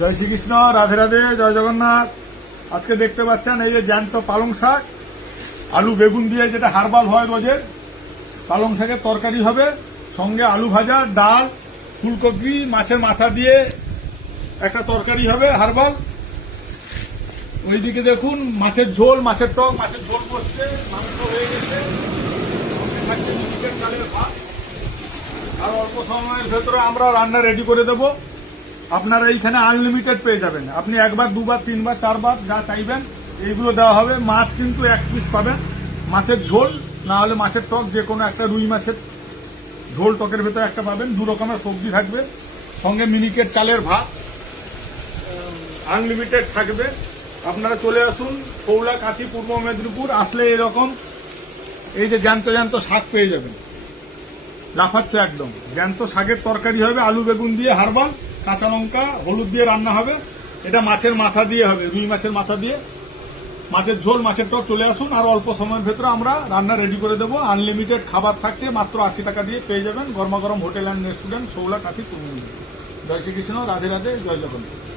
জয় শ্রীকৃষ্ণ, রাধে রাধে, জয় জগন্নাথ। আজকে দেখতে পাচ্ছেন এই যে জ্যান্ত পালং শাক, আলু বেগুন দিয়ে যেটা হারবাল হয় রোজের, পালং শাকের তরকারি হবে, সঙ্গে আলু ভাজা, ডাল, ফুলকপি, মাছের মাথা দিয়ে একটা তরকারি হবে হারবাল। ওইদিকে দেখুন মাছের ঝোল, মাছের টক, মাছের ঝোল বসছে, মাংস হয়ে গেছে, সঙ্গে থাকছে মিনিকেট চালের ভাত। আর অল্প সময়ের ভেতরে আমরা রান্না রেডি করে দেব। আপনারা এইখানে আনলিমিটেড পেয়ে যাবেন। আপনি একবার, দুবার, তিনবার, চারবার যা চাইবেন এইগুলো দেওয়া হবে। মাছ কিন্তু এক পিস পাবেন, মাছের ঝোল না হলে মাছের টক, যে কোনো একটা, রুই মাছের ঝোল টকের ভেতরে একটা পাবেন। 2 রকমের সবজি থাকবে, সঙ্গে মিনিকেট চালের ভাত আনলিমিটেড থাকবে। আপনারা চলে আসুন শৌলা কাঁথি, পূর্ব মেদিনীপুর। আসলে এরকম এই যে জ্যান্ত জ্যান্ত শাক পেয়ে যাবেন, লাফাচ্ছে একদম। জ্যান্ত শাকের তরকারি হবে আলু বেগুন দিয়ে হারবাল, কাঁচা লঙ্কা হলুদ দিয়ে রান্না হবে। এটা মাছের মাথা দিয়ে হবে, রুই মাছের মাথা দিয়ে মাছের ঝোল, মাছের টক। চলে আসুন, আর অল্প সময়ের ভেতরে আমরা রান্না রেডি করে দেবো। আনলিমিটেড খাবার থাকছে, মাত্র 80 টাকা দিয়ে পেয়ে যাবেন। গরমা গরম হোটেল অ্যান্ড রেস্টুরেন্ট, শৌলা কাঠি, পূর্ব মেদিনীপুর। জয় শ্রীকৃষ্ণ, রাধে রাধে, জয় জগন্নাথ।